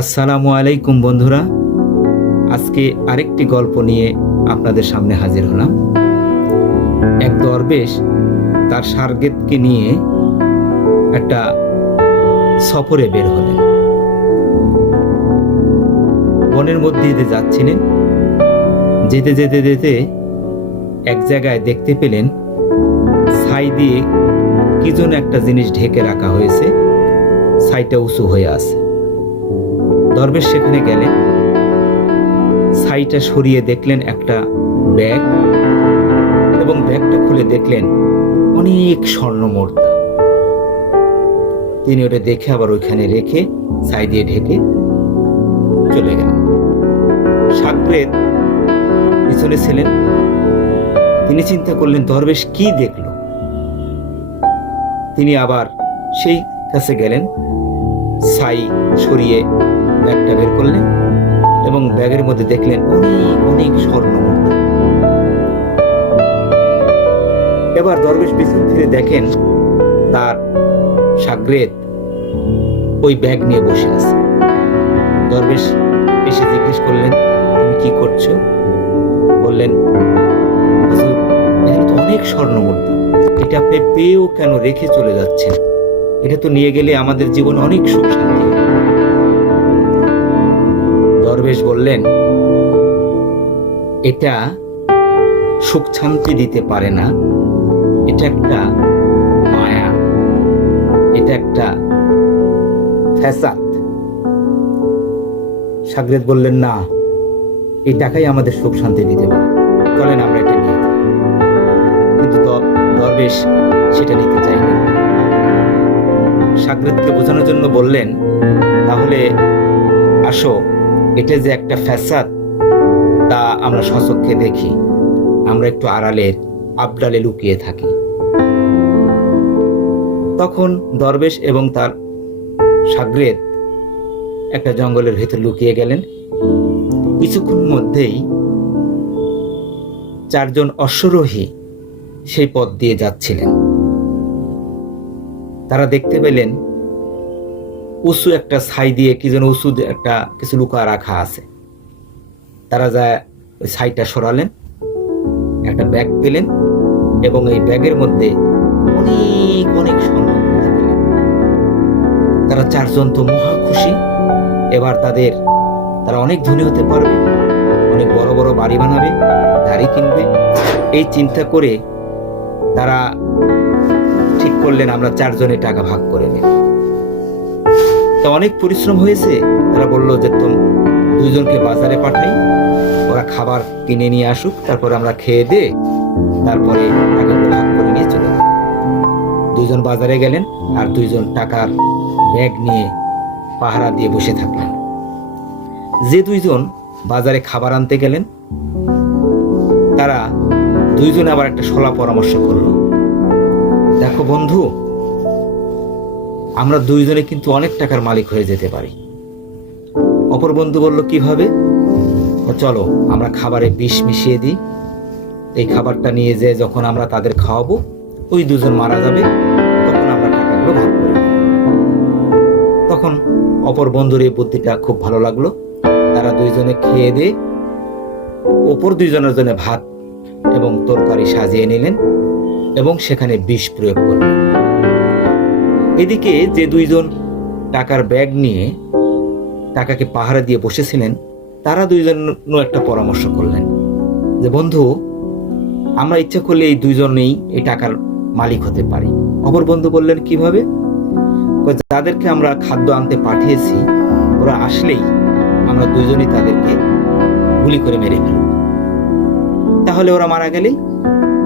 আসসালামু আলাইকুম বন্ধুরা, আজকে আরেকটি গল্প নিয়ে আপনাদের সামনে হাজির হলাম। এক দরবেশ তার শাগির্দকে নিয়ে একটা সফরে বের হলেন। বনের মধ্যে দিয়ে যাচ্ছিলেন। যেতে যেতে যেতে এক জায়গায় দেখতে পেলেন ছাই দিয়ে কি যেন একটা জিনিস ঢেকে রাখা হয়েছে, ছাইটা উঁচু হয়ে আছে। দরবেশ সেখানে গেলেন, ছাইটা সরিয়ে দেখলেন একটা ব্যাগ, এবং ব্যাগটা খুলে দেখলেন অনেক স্বর্ণ মুদ্রা। তিনি ওটা দেখে আবার ওইখানে রেখে ছাই দিয়ে ঢেকে চলে গেলেন। শাগরেদ পিছনে ছিলেন। তিনি চিন্তা করলেন দরবেশ কি দেখল। তিনি আবার সেই কাছে গেলেন, ছাই সরিয়ে ব্যাগটা বের করলেন এবং ব্যাগের মধ্যে দেখলেন অনেক অনেক স্বর্ণ মুদ্রা। এবার দরবেশ পিছন ফিরে দেখেন তার শাগরেদ ওই ব্যাগ নিয়ে বসে আছে। দরবেশ এসে জিজ্ঞেস করলেন, তুমি কি করছো? বললেন, হুজুর, এখানে তো অনেক স্বর্ণ মুদ্রা, এটা আপনি পেয়েও কেন রেখে চলে যাচ্ছেন? এটা তো নিয়ে গেলে আমাদের জীবনে অনেক সুখ শান্তি। দরবেশ বললেন, এটা সুখ শান্তি দিতে পারে না, এটা একটা মায়া, এটা একটা ফ্যাসাদ। শাগরেদ বললেন, না, এই টাকাই আমাদের সুখ শান্তি দিতে পারে, চলেন আমরা এটা নিয়ে যাই। কিন্তু দরবেশ সেটা নিতে চাইলেন। শাগরেদকে বোঝানোর জন্য বললেন, তাহলে আসো, এটা যে একটা ফ্যাসাদ তা আমরা স্বচক্ষে দেখি, আমরা একটু আড়ালের আবডালে লুকিয়ে থাকি। তখন দরবেশ এবং তার শাগরেদ একটা জঙ্গলের ভেতর লুকিয়ে গেলেন। কিছুক্ষণ মধ্যেই চারজন অশ্বরোহী সেই পথ দিয়ে যাচ্ছিলেন। তারা দেখতে পেলেন উঁচু একটা ছাই দিয়ে কি যেন উঁচু একটা কিছু লুকা রাখা আছে। তারা যা ওই ছাইটা সরালেন, একটা ব্যাগ পেলেন এবং এই ব্যাগের মধ্যে অনেক অনেক স্বর্ণ মুদ্রা পেলেন। তারা চারজন তো মহা খুশি। এবার তারা অনেক ধনী হতে পারবে, অনেক বড় বড় বাড়ি বানাবে, গাড়ি কিনবে। এই চিন্তা করে তারা ঠিক করলেন, আমরা চারজনে টাকা ভাগ করে নেব। তো অনেক পরিশ্রম হয়েছে। তারা বললো যে দুইজনকে বাজারে পাঠাই, ওরা খাবার কিনে নিয়ে আসুক, তারপর আমরা খেয়ে দে, তারপরে টাকাগুলো ভাগ করে নিয়ে চলে যাব। দুইজন বাজারে গেলেন আর দুইজন টাকার ব্যাগ নিয়ে পাহারা দিয়ে বসে থাকলেন। যে দুইজন বাজারে খাবার আনতে গেলেন, তারা দুইজনে আবার একটা সলা পরামর্শ করলো, দেখো বন্ধু, আমরা দুইজনে কিন্তু অনেক টাকার মালিক হয়ে যেতে পারি। অপর বন্ধু বলল, কিভাবে? চলো আমরা খাবারে বিষ মিশিয়ে দিই, এই খাবারটা নিয়ে যে যখন আমরা তাদের খাওয়াবো, ওই দুজন মারা যাবে, তখন আমরা টাকাগুলো ভাগ করে নেব। তখন অপর বন্ধুর এই বুদ্ধিটা খুব ভালো লাগলো। তারা দুইজনে খেয়ে দিয়ে অপর দুইজনের জন্য ভাত এবং তরকারি সাজিয়ে নিলেন এবং সেখানে বিষ প্রয়োগ করলেন। এদিকে যে দুইজন টাকার ব্যাগ নিয়ে টাকাকে পাহারা দিয়ে বসেছিলেন, তারা দুইজনও একটা পরামর্শ করলেন যে, বন্ধু, আমরা ইচ্ছা করলে এই দুইজনেই এই টাকার মালিক হতে পারি। অপর বন্ধু বললেন, কিভাবে? যাদেরকে আমরা খাদ্য আনতে পাঠিয়েছি, ওরা আসলেই আমরা দুইজনই তাদেরকে গুলি করে মেরে ফেলব, তাহলে ওরা মারা গেলেই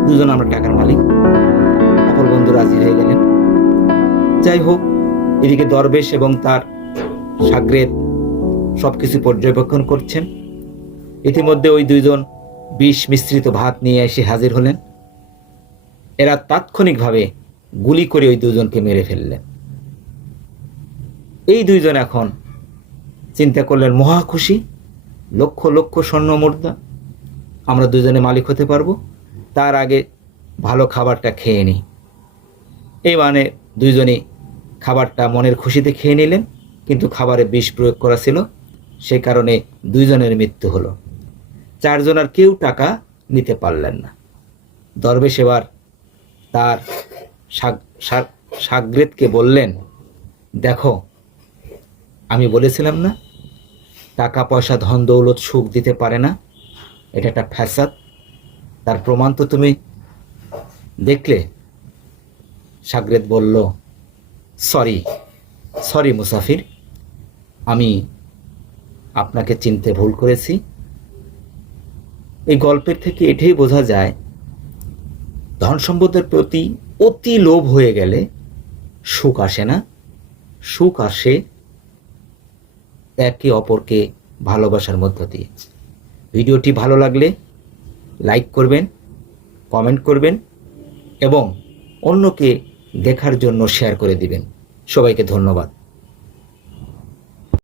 দুজন আমরা টাকার মালিক। অপর বন্ধু রাজি হয়ে গেলেন। যাই হোক, এদিকে দরবেশ এবং তার শাগরেদ সবকিছু পর্যবেক্ষণ করছেন। ইতিমধ্যে ওই দুইজন বিষ মিশ্রিত ভাত নিয়ে এসে হাজির হলেন। এরা তাৎক্ষণিকভাবে গুলি করে ওই দুজনকে মেরে ফেললেন। এই দুইজন এখন চিন্তা করলেন, মহা খুশি, লক্ষ লক্ষ স্বর্ণ মুদ্রা, আমরা দুজনে মালিক হতে পারবো, তার আগে ভালো খাবারটা খেয়ে নিই। এই মানে দুইজনে খাবারটা মনের খুশিতে খেয়ে নিলেন কিন্তু খাবারে বিষ প্রয়োগ করা ছিল, সেই কারণে 2 জনের মৃত্যু হলো। 4 জন আর কেউ টাকা নিতে পারলেন না। দরবেশ এবার তার শাগরেদকে বললেন, দেখো, আমি বলেছিলাম না টাকা পয়সা ধন দৌলত সুখ দিতে পারে না, এটা একটা ফ্যাসাদ, তার প্রমাণ তো তুমি দেখলে। শাগরেদ বলল, সরি মুসাফির, আমি আপনাকে চিনতে ভুল করেছি। এই গল্পের থেকে এটাই বোঝা যায়, ধন সম্পদের প্রতি অতি লোভ হয়ে গেলে সুখ আসে না। সুখ আসে একে অপরকে ভালোবাসার মধ্য দিয়ে। ভিডিওটি ভালো লাগলে লাইক করবেন, কমেন্ট করবেন এবং অন্যকে দেখার জন্য শেয়ার করে দিবেন। সবাইকে ধন্যবাদ।